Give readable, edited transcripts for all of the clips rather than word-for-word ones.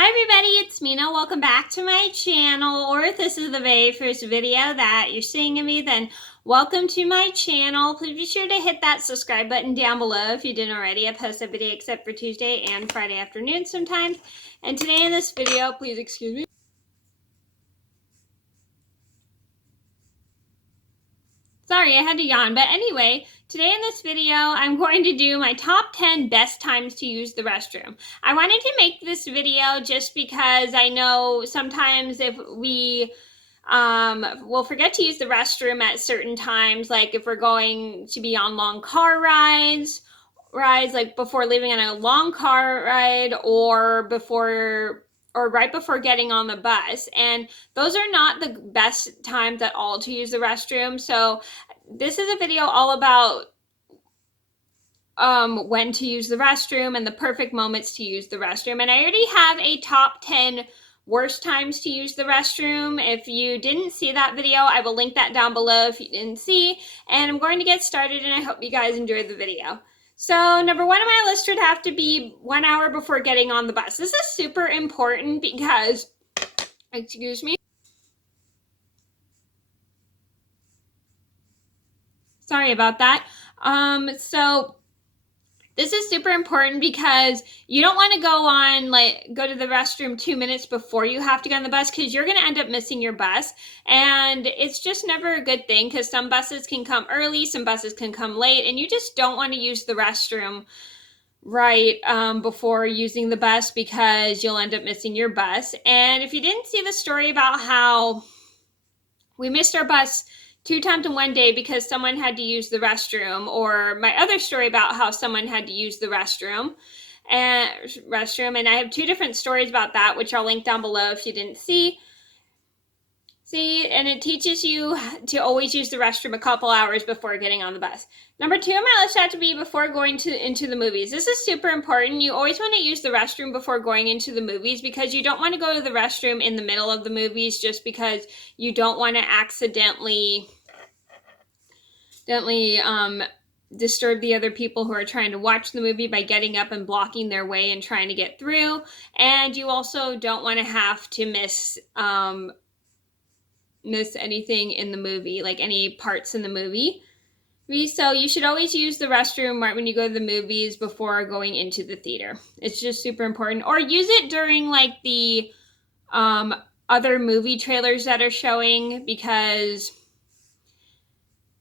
Hi everybody, it's Mena. Welcome back to my channel, or if this is the very first video that you're seeing of me, then welcome to my channel. Please be sure to hit that subscribe button down below if you didn't already. I post every day except for Tuesday and Friday afternoon sometimes. And today in this video, please excuse me. Sorry, I had to yawn. But anyway, today in this video, I'm going to do my top 10 best times to use the restroom. I wanted to make this video just because I know sometimes if we'll forget to use the restroom at certain times, like if we're going to be on long car rides like before leaving on a long car ride or right before getting on the bus. And those are not the best times at all to use the restroom. So this is a video all about when to use the restroom and the perfect moments to use the restroom. And I already have a top 10 worst times to use the restroom. If you didn't see that video, I will link that down below if you didn't see. And I'm going to get started, and I hope you guys enjoyed the video. So number one on my list would have to be 1 hour before getting on the bus. This is super important because, excuse me. Sorry about that. So this is super important because you don't want to go to the restroom 2 minutes before you have to get on the bus, because you're going to end up missing your bus. And it's just never a good thing, because some buses can come early, some buses can come late, and you just don't want to use the restroom right before using the bus, because you'll end up missing your bus. And if you didn't see the story about how we missed our bus 2 times in one day because someone had to use the restroom, or my other story about how someone had to use the restroom, and I have 2 different stories about that, which I'll link down below if you didn't see. And it teaches you to always use the restroom a couple hours before getting on the bus. Number 2 on my list had to be before going into the movies. This is super important. You always want to use the restroom before going into the movies, because you don't want to go to the restroom in the middle of the movies, just because you don't want to accidentally disturb the other people who are trying to watch the movie by getting up and blocking their way and trying to get through. And you also don't want to have to miss anything in the movie, like any parts in the movie. So you should always use the restroom right when you go to the movies before going into the theater. It's just super important. Or use it during like the other movie trailers that are showing, because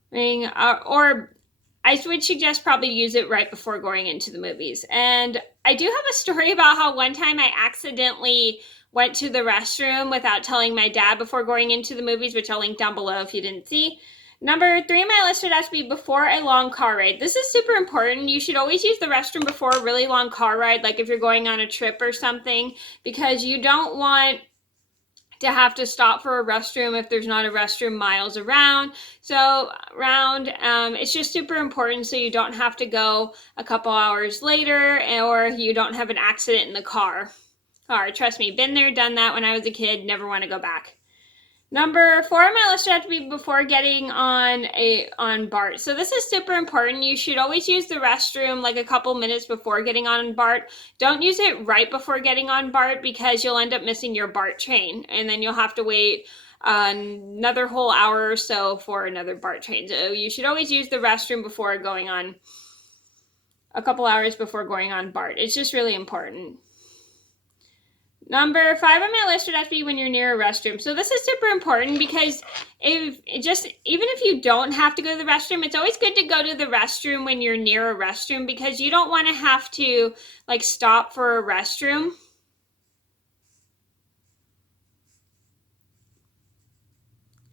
or I would suggest probably use it right before going into the movies. And I do have a story about how one time I accidentally went to the restroom without telling my dad before going into the movies, which I'll link down below if you didn't see. Number 3 on my list would have to be before a long car ride. This is super important. You should always use the restroom before a really long car ride, like if you're going on a trip or something, because you don't want to have to stop for a restroom if there's not a restroom miles around. It's just super important so you don't have to go a couple hours later, or you don't have an accident in the car. Trust me, been there, done that when I was a kid, never want to go back. Number 4 on my list would have to be before getting on BART. So this is super important. You should always use the restroom like a couple minutes before getting on BART. Don't use it right before getting on BART, because you'll end up missing your BART train, and then you'll have to wait another whole hour or so for another BART train. So you should always use the restroom before going on, a couple hours before going on BART. It's just really important. Number 5 on my list would have to be when you're near a restroom. So this is super important, because even if you don't have to go to the restroom, it's always good to go to the restroom when you're near a restroom, because you don't want to have to like stop for a restroom.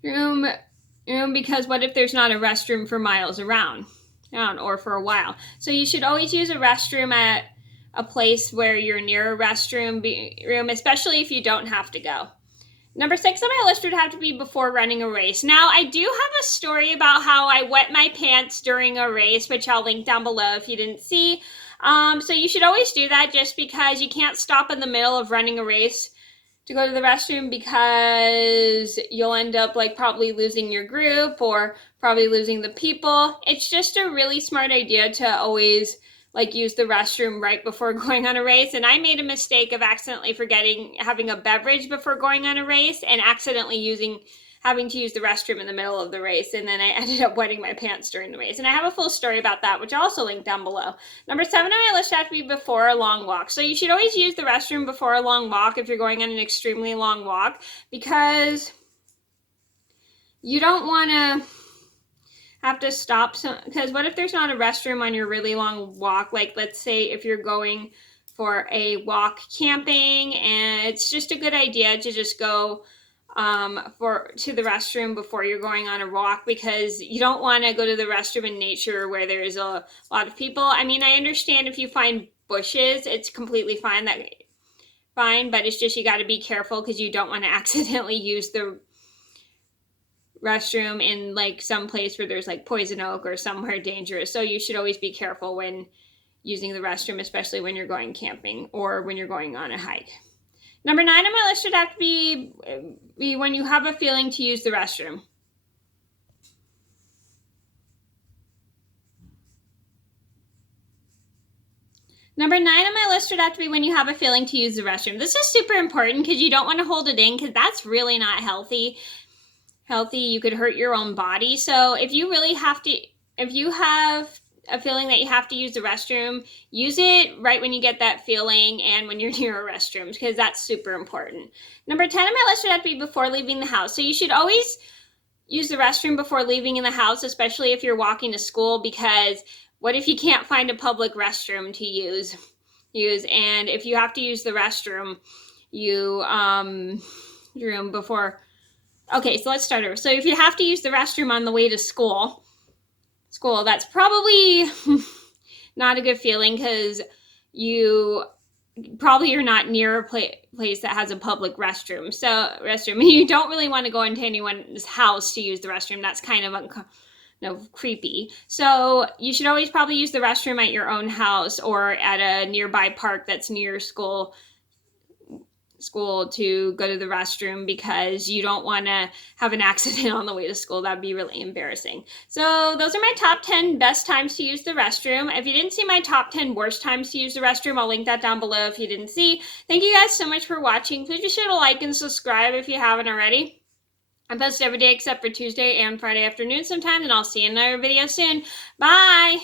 Because what if there's not a restroom for miles around or for a while? So you should always use a restroom at a place where you're near a restroom, especially if you don't have to go. Number 6 on my list would have to be before running a race. Now, I do have a story about how I wet my pants during a race, which I'll link down below if you didn't see. So you should always do that, just because you can't stop in the middle of running a race to go to the restroom, because you'll end up like probably losing your group or probably losing the people. It's just a really smart idea to always like use the restroom right before going on a race. And I made a mistake of accidentally forgetting having a beverage before going on a race and accidentally having to use the restroom in the middle of the race. And then I ended up wetting my pants during the race. And I have a full story about that, which I'll also link down below. Number 7 on my list should have to be before a long walk. So you should always use the restroom before a long walk if you're going on an extremely long walk, because you don't want to have to stop because what if there's not a restroom on your really long walk? Like, let's say if you're going for a walk camping, and it's just a good idea to just go to the restroom before you're going on a walk, because you don't want to go to the restroom in nature where there's a lot of people. I mean, I understand if you find bushes, it's completely fine, but it's just you got to be careful because you don't want to accidentally use the restroom in like some place where there's like poison oak or somewhere dangerous. So you should always be careful when using the restroom, especially when you're going camping or when you're going on a hike. Number 9 on my list should have to be when you have a feeling to use the restroom. Number 9 on my list should have to be when you have a feeling to use the restroom. This is super important because you don't want to hold it in, because that's really not healthy. You could hurt your own body. So if you have a feeling that you have to use the restroom, use it right when you get that feeling and when you're near a restroom, because that's super important. Number 10 on my list should have to be before leaving the house. So you should always use the restroom before leaving in the house, especially if you're walking to school, because what if you can't find a public restroom to use? And if you have to use the restroom, okay, so let's start over. So if you have to use the restroom on the way to school, that's probably not a good feeling, because you probably are not near a place that has a public restroom. You don't really want to go into anyone's house to use the restroom. That's kind of creepy. So you should always probably use the restroom at your own house or at a nearby park that's near school to go to the restroom, because you don't want to have an accident on the way to school. That'd be really embarrassing. So those are my top 10 best times to use the restroom. If you didn't see my top 10 worst times to use the restroom, I'll link that down below if you didn't see. Thank you guys so much for watching. Please be sure to like and subscribe if you haven't already. I post every day except for Tuesday and Friday afternoon sometimes, and I'll see you in another video soon. Bye!